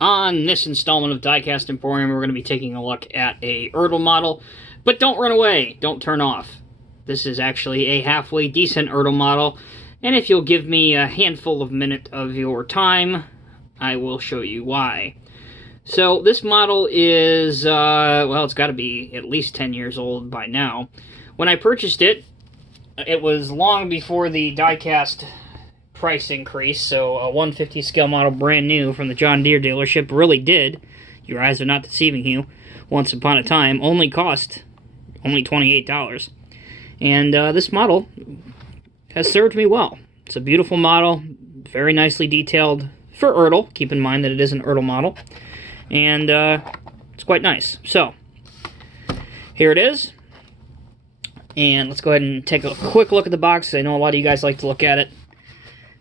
On this installment of Diecast Emporium, we're going to be taking a look at a ERTL model, but don't run away, don't turn off. This is actually a halfway decent ERTL model, and if you'll give me a handful of minutes of your time, I will show you why. So this model is, well, it's got to be at least 10 years old by now. When I purchased it, it was long before the Diecast price increase, so a 150 scale model brand new from the John Deere dealership really did, your eyes are not deceiving you, once upon a time, only cost only $28. And this model has served me well. It's a beautiful model, very nicely detailed for ERTL. Keep in mind that it is an ERTL model. And it's quite nice. So, here it is. And let's go ahead and take a quick look at the box. I know a lot of you guys like to look at it.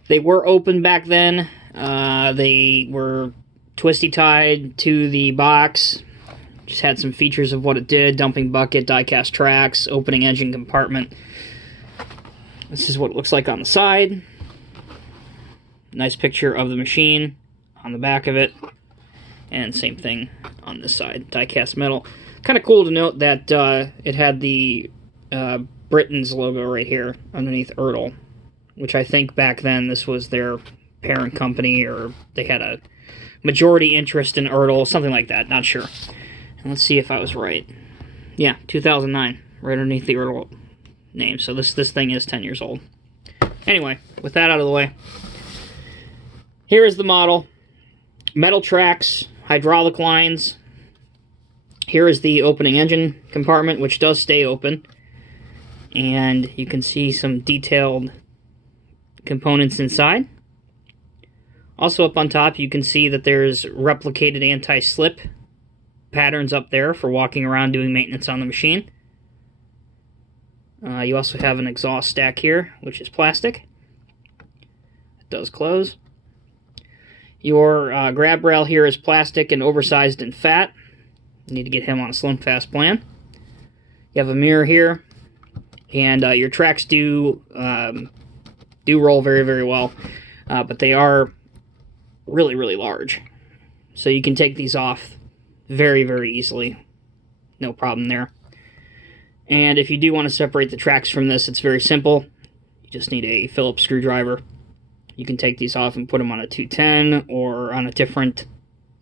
They were open back then. They were twisty-tied to the box. Just had some features of what it did. Dumping bucket, die-cast tracks, opening engine compartment. This is what it looks like on the side. Nice picture of the machine on the back of it. And same thing on this side. Die-cast metal. Kind of cool to note that it had the Britain's logo right here underneath ERTL, which I think back then this was their parent company, or they had a majority interest in ERTL, something like that, not sure. And let's see if I was right. Yeah, 2009, right underneath the ERTL name, so this thing is 10 years old. Anyway, with that out of the way, here is the model. Metal tracks, hydraulic lines. Here is the opening engine compartment, which does stay open. And you can see some detailed components inside. Also up on top, you can see that there's replicated anti-slip patterns up there for walking around doing maintenance on the machine. You also have an exhaust stack here, which is plastic. It does close. Your grab rail here is plastic and oversized and fat. You need to get him on a slim, fast plan. You have a mirror here, and your tracks do roll very, very well, but they are really, really large. So you can take these off very, very easily. No problem there. And if you do want to separate the tracks from this, it's very simple. You just need a Phillips screwdriver. You can take these off and put them on a 210 or on a different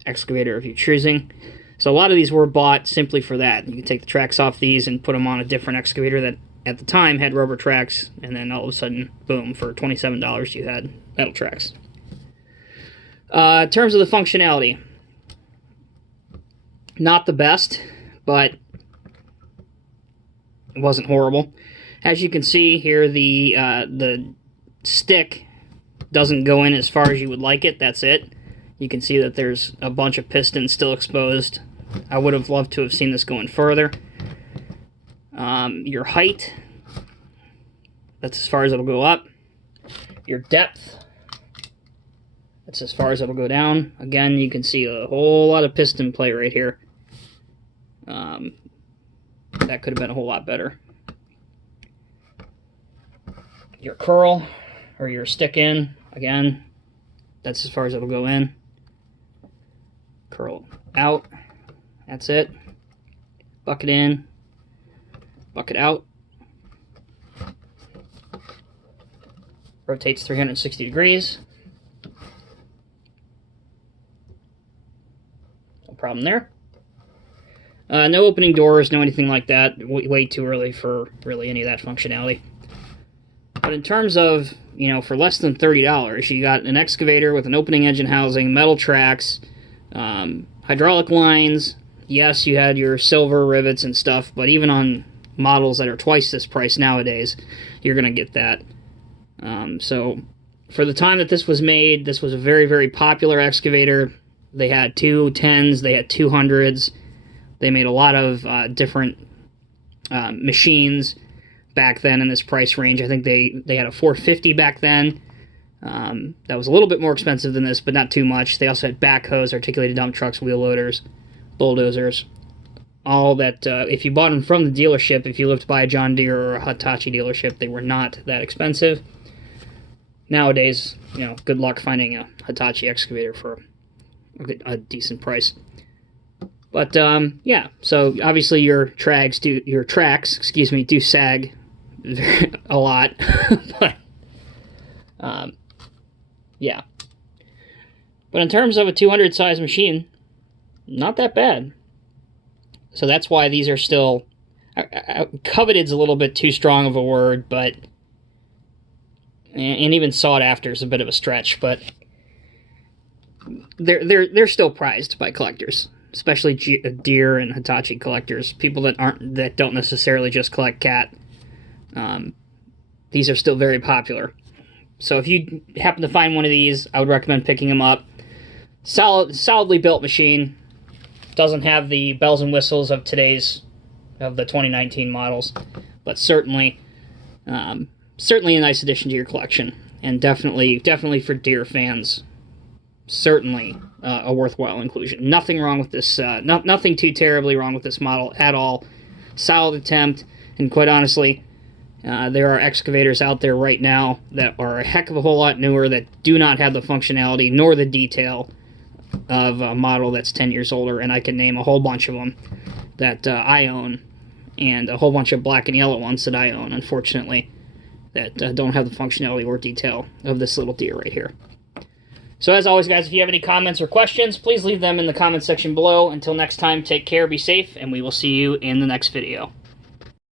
excavator if you're choosing. So a lot of these were bought simply for that. You can take the tracks off these and put them on a different excavator that at the time had rubber tracks, and then all of a sudden, boom, for $27 you had metal tracks. In terms of the functionality, not the best, but it wasn't horrible. As you can see here, the stick doesn't go in as far as you would like it. That's it. You can see that there's a bunch of pistons still exposed. I would have loved to have seen this going further. Your height, that's as far as it'll go up. Your depth, that's as far as it'll go down. Again, you can see a whole lot of piston play right here. That could have been a whole lot better. Your curl, or your stick in, again, that's as far as it'll go in. Curl out, that's it. Bucket in, bucket out. Rotates 360 degrees. No problem there. No opening doors, no anything like that. Way too early for really any of that functionality. But in terms of, you know, for less than $30, you got an excavator with an opening engine housing, metal tracks, hydraulic lines. Yes, you had your silver rivets and stuff, but even on models that are twice this price nowadays, you're going to get that. So for the time that this was made, this was a very, very popular excavator. They had 210s, they had 200s. They made a lot of different machines back then in this price range. I think they had a 450 back then. That was a little bit more expensive than this, but not too much. They also had backhoes, articulated dump trucks, wheel loaders, bulldozers. All that, if you bought them from the dealership, if you lived by a John Deere or a Hitachi dealership, they were not that expensive. Nowadays, you know, good luck finding a Hitachi excavator for a decent price. But yeah, so obviously your tracks do sag a lot, but yeah. But in terms of a 200 size machine, not that bad. So that's why these are still coveted's a little bit too strong of a word, but and even sought after is a bit of a stretch, but they're still prized by collectors, especially Deere and Hitachi collectors, people that don't necessarily just collect cat. These are still very popular. So if you happen to find one of these, I would recommend picking them up. Solidly built machine. Doesn't have the bells and whistles of the 2019 models, but certainly a nice addition to your collection, and definitely for Deere fans, certainly a worthwhile inclusion. Nothing wrong with this. Nothing too terribly wrong with this model at all. Solid attempt, and quite honestly, there are excavators out there right now that are a heck of a whole lot newer that do not have the functionality nor the detail of a model that's 10 years older, and I can name a whole bunch of them that I own, and a whole bunch of black and yellow ones that I own, unfortunately, that don't have the functionality or detail of this little Deere right here. So as always, guys, if you have any comments or questions, please leave them in the comment section below. Until next time, take care, be safe, and we will see you in the next video.